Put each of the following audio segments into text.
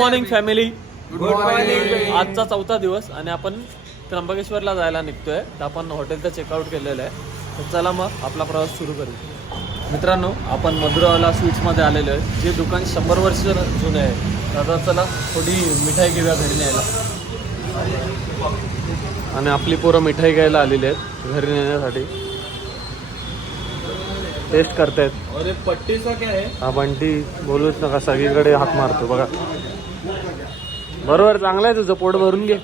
Morning family. Good morning. आजचा 4था दिवस आणि आपण त्र्यंबकेश्वरला जायला निघतोय. तर आपण हॉटेलचं चेकआउट केलेलं आहे. तर चला मग आपला प्रवास सुरू करू. मित्रांनो, आपण मधुरावाला स्वीट्समध्ये आलेलो आहे, जे दुकान 100 वर्ष जुने आहे. आता चला थोडी मिठाई घेऊया घरी न्यायला. आणि आपली पोरं मिठाई घ्यायला आलेली आहेत घरी नेण्यासाठी. टेस्ट करतायत. अरे पट्टीचा काय आहे? हा बंटी बोलूच नका, सगळीकडे हात मारतो बघा. बरोबर, चांगलं आहे तुझं, पोट भरून घे.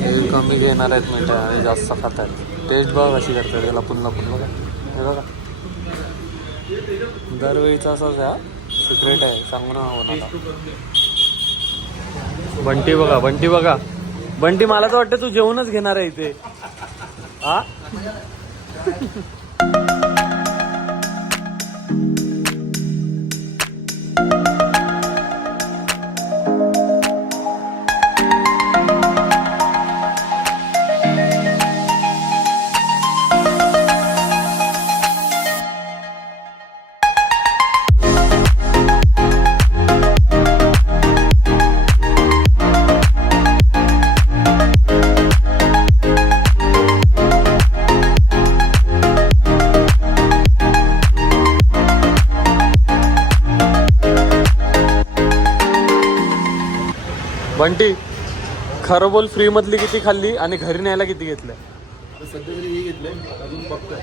तेल कमी घेणार आहेत मिठाई आणि जास्त खात आहेत. टेस्ट बघा कशी करतात त्याला पुन्हा पुन्हा बघा. हे बघा, दरवेळीचा असंच आहे. सिक्रेट आहे, सांगू ना होणार. बंटी बघा, बंटी बघा. बंटी, मला तर वाटतं तू जेवणच घेणार आहे इथे. हा बंटी, खरं बोल, फ्री मधली किती खाल्ली आणि घरी न्यायला किती घेतलं? सध्या तरी हे घेतलंय, अजून बघतोय.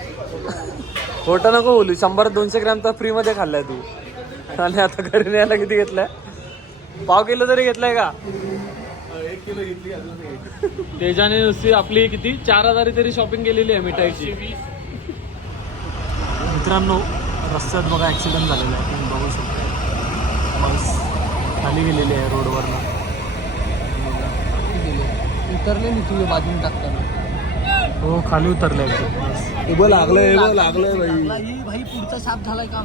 खोटं नको बोलू. 100-200 ग्रॅम तर फ्री मध्ये खाल्लाय तू, आणि आता घरी न्यायला किती घेतलाय? पाव किलो तरी घेतलाय का? 1 किलो घेतली अजून. तेजाने नुसती आपली किती 4000 तरी शॉपिंग केलेली आहे मिठाईची. मित्रांनो, रस्त्यात बघा ऍक्सिडेंट झालेला आहे, तुम्ही बघू शकता. बस खाली गेलेली आहे रोडवरनं. उतरले मी तुझ्या बाजून टाकताना. हो, खाली उतरले. लागलंय भाई. भाई पुढचा साप झालाय का?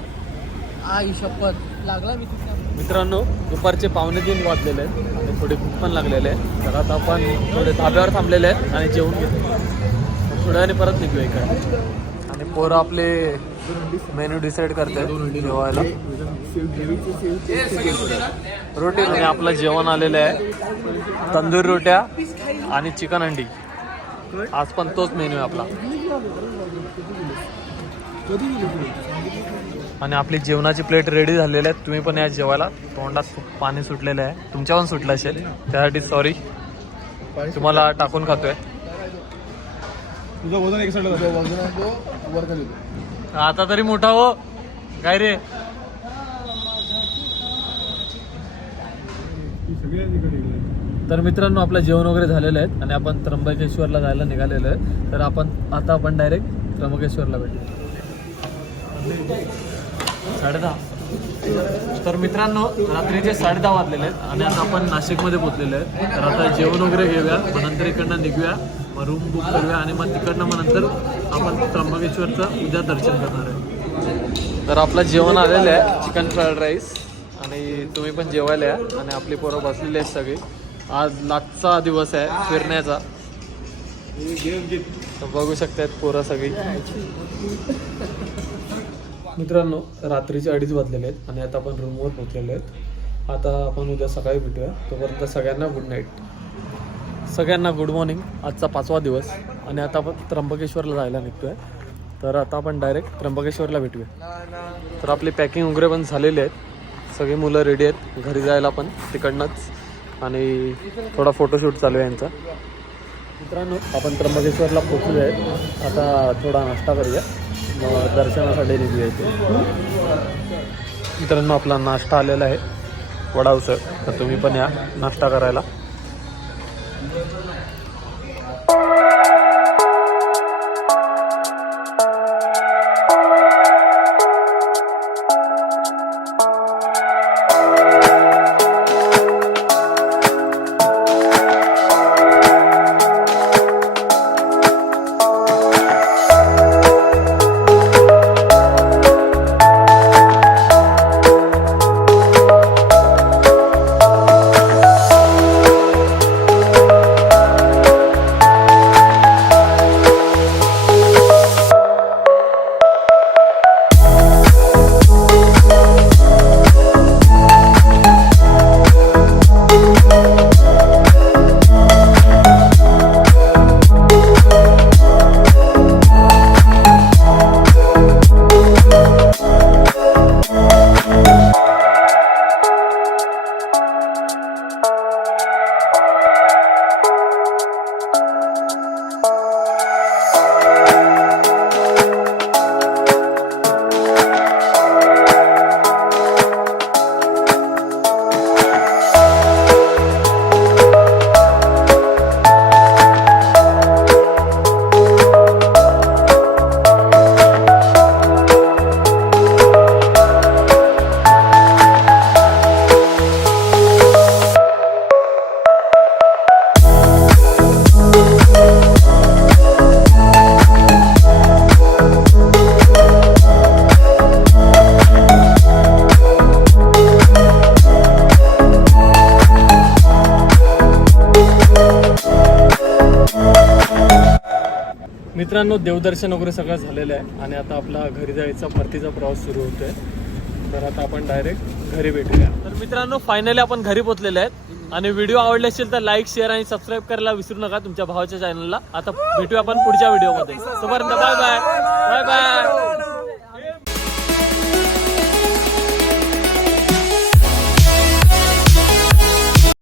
आई शपथ, लागला मी तुझ्या. मित्रांनो, दुपारचे 2:45 वाजलेले आहेत आणि थोडे भूक पण लागलेले आहे. तर आता आपण थोडे धाब्यावर थांबलेले आहेत आणि जेवून घेतो. थोड्या वेळाने परत निघूया इकडे. आणि पोरं आपले मेन्यू डिसाईड करतात जेवायला. रोटी म्हणजे आपलं जेवण आलेलं आहे. तंदूर रोट्या आणि चिकन अंडी. आज पण तोच मेन्यू आहे आपला. आणि आपली जेवणाची प्लेट रेडी झालेली आहे. तुम्ही पण या जेवायला. तोंडात खूप पाणी सुटलेलं आहे, तुमच्या पण सुटलं असेल, त्यासाठी सॉरी. तुम्हाला टाकून खातोय. तुझं वजन एक साईडला वर खाली. आता तरी मोठा हो काय रे. तर मित्रांनो, आपलं जेवण वगैरे झालेलं आहे आणि आपण त्र्यंबकेश्वरला जायला निघालेलो आहे. तर आता आपण डायरेक्ट त्र्यंबकेश्वरला भेटू. 10:30. तर मित्रांनो, रात्रीचे 10:30 वाजलेले आहेत आणि आता आपण नाशिकमध्ये पोहोचलेलो आहे. तर आता जेवण वगैरे घेऊया, मग नंतर इकडनं निघूया, मग रूम बुक करूया आणि मग तिकडनं मग नंतर आपण त्र्यंबकेश्वरचं उद्या दर्शन करणार आहे. तर आपलं जेवण आलेलं आहे, चिकन फ्राईड राईस. आणि तुम्ही पण जेवायला या. आणि आपली पोरं बसलेली आहेत सगळी. आज लास्टचा दिवस आहे फिरण्याचा. तर बघू शकतात पोरं सगळी. मित्रांनो, रात्रीचे 2:30 वाजलेले आहेत आणि आता आपण रूमवर पोहोचलेले आहेत. आता आपण उद्या सकाळी भेटूया. तोपर्यंत सगळ्यांना गुड नाईट. सगळ्यांना गुड मॉर्निंग. आजचा 5वा दिवस आणि आता आपण त्र्यंबकेश्वरला जायला निघतोय. तर आता आपण डायरेक्ट त्र्यंबकेश्वरला भेटूया. तर आपली पॅकिंग वगैरे पण झालेली आहेत. सगळी मुलं रेडी आहेत घरी जायला पण तिकडनंच. आणि थोडा फोटोशूट चालू आहे यांचा. मित्रांनो, आपण त्र्यंबकेश्वरला पोहोचलो आहे. आता थोडा नाश्ता करूया, मग दर्शनासाठी निघूया इथे. मित्रांनो, आपला नाश्ता आलेला आहे, वडा उसळ. तर तुम्ही पण या नाश्ता करायला. मित्रांनो देवदर्शन वगैरे सगळं झालेलं आहे आणि आता आपला घरी जायचा परतीचा प्रवास सुरू होतोय. तर आता आपण डायरेक्ट घरी भेटूया. तर मित्रांनो फायनली आपण घरी पोहोचलेले आहेत आणि व्हिडिओ आवडले असेल तर लाईक शेअर आणि सबस्क्राईब करायला विसरू नका तुमच्या भावाच्या चॅनलला. आता भेटूया आपण पुढच्या व्हिडिओमध्ये. तोपर्यंत बाय बाय बाय बाय.